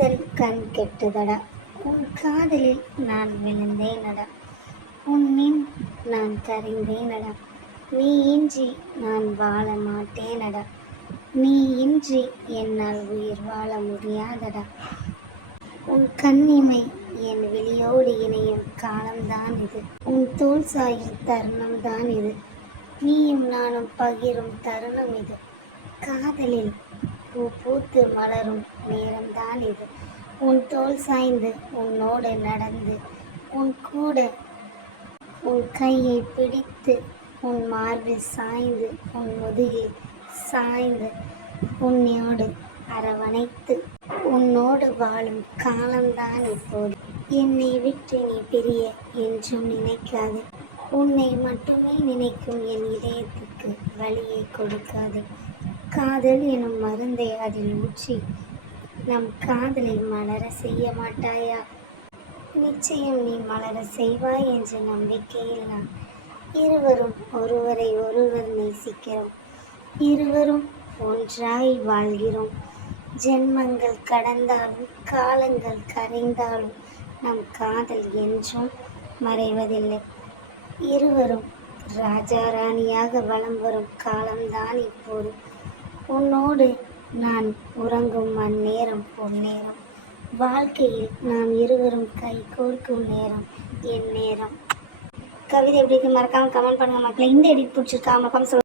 காதல் கண் கெட்டுதடா, உன் காதலில் நான் விழுந்தேனடா, உன்னின் நான் கரைந்தேனடா, நீ இன்றி நான் வாழ மாட்டேனடா, நீ இன்றி என்னால் உயிர் வாழ முடியாதடா. உன் கண்ணிமை என் விழியோடு இணையும் காலம்தான் இது, உன் தோள் சாயும் தருணம்தான் இது, நீயும் நானும் பகிரும் தருணம் இது, காதலில் பூ பூத்து மலரும் நேரம்தான் இது, உன் தோள் சாய்ந்து உன்னோடு நடந்து உன் கூட உன் கையை பிடித்து உன் மார்பில் சாய்ந்து உன் முதுகில் சாய்ந்து உன்னோடு அரவணைத்து உன்னோடு வாழும் காலம்தான் இப்போது. என்னை விட்டு நீ பிரிய என்றும் நினைக்காதே, உன்னை மட்டுமே நினைக்கும் என் இதயத்துக்கு வலியை கொடுக்காதே. காதல் எனும் மருந்தை அதில் ஊற்றி நம் காதலை மலர செய்ய மாட்டாயா? நிச்சயம் நீ மலர செய்வாய் என்ற நம்பிக்கையில் நான். இருவரும் ஒருவரை ஒருவர் நேசிக்கிறோம், இருவரும் ஒன்றாய் வாழ்கிறோம். ஜென்மங்கள் கடந்தாலும் காலங்கள் கரைந்தாலும் நம் காதல் என்றும் மறைவதில்லை. இருவரும் ராஜா ராணியாக வலம் வரும் காலம்தான் இப்போது. உன்னோடு நான் உறங்கும் அந்நேரம் பொன்னேரம், வாழ்க்கையில் நாம் இருவரும் கை கோர்க்கும் நேரம் என் நேரம். கவிதை எப்படி இருக்கு மறக்காம கமெண்ட் பண்ணுங்க மக்களே. இந்த எடிட் பிடிச்சிருக்கா மறக்காம சொல்லுங்க.